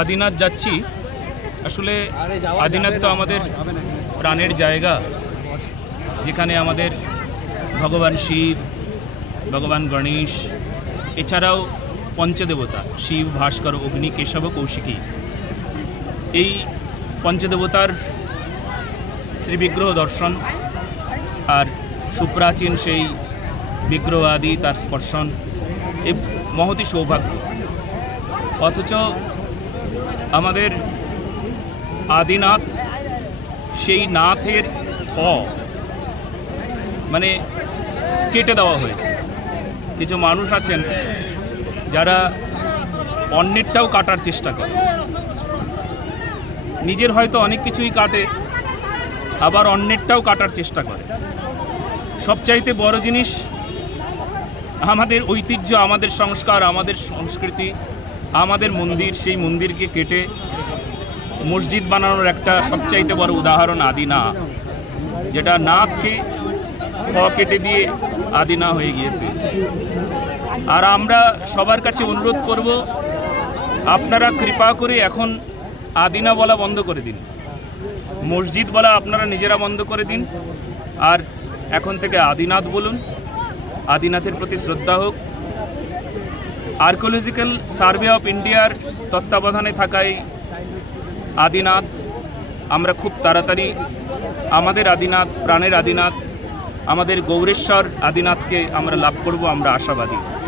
আদিনাথ যাচ্ছি। আসলে আদিনাথ তো আমাদের প্রাণের জায়গা, যেখানে আমাদের ভগবান শিব, ভগবান গণেশ, এছাড়াও পঞ্চদেবতা শিব, ভাস্কর, অগ্নি, কেশব, কৌশিকী, এই পঞ্চদেবতার শ্রীবিগ্রহ দর্শন আর সুপ্রাচীন সেই বিগ্রহ আদি তার স্পর্শন এ মহতি সৌভাগ্য। অথচ আমাদের আদিনাথ, সেই নাথের মানে কেটে দেওয়া হয়েছে। কিছু মানুষ আছেন যারা অন্যেরটাও কাটার চেষ্টা করে, নিজের হয়তো অনেক কিছুই কাটে, আবার অন্যেরটাও কাটার চেষ্টা করে। সবচাইতে বড় জিনিস আমাদের ঐতিহ্য, আমাদের সংস্কার, আমাদের সংস্কৃতি, আমাদের মন্দির, সেই মন্দিরকে কেটে মসজিদ বানানোর একটা সবচাইতে বড় উদাহরণ আদিনা, যেটা নাথকে কেটে দিয়ে আদিনা হয়ে গিয়েছে। আর আমরা সবার কাছে অনুরোধ করব, আপনারা কৃপা করে এখন আদিনা বলা বন্ধ করে দিন, মসজিদ বলা আপনারা নিজেরা বন্ধ করে দিন, আর এখন থেকে আদিনাথ বলুন। আদিনাথের প্রতি শ্রদ্ধা হোক। আর্কিওলজিক্যাল সার্ভে অফ ইন্ডিয়ার তত্ত্বাবধানে থাকায় আদিনাথ আমরা খুব তাড়াতাড়ি আমাদের আদিনাথ, প্রাণের আদিনাথ, আমাদের গৌরেশ্বর আদিনাথকে আমরা লাভ করব, আমরা আশাবাদী।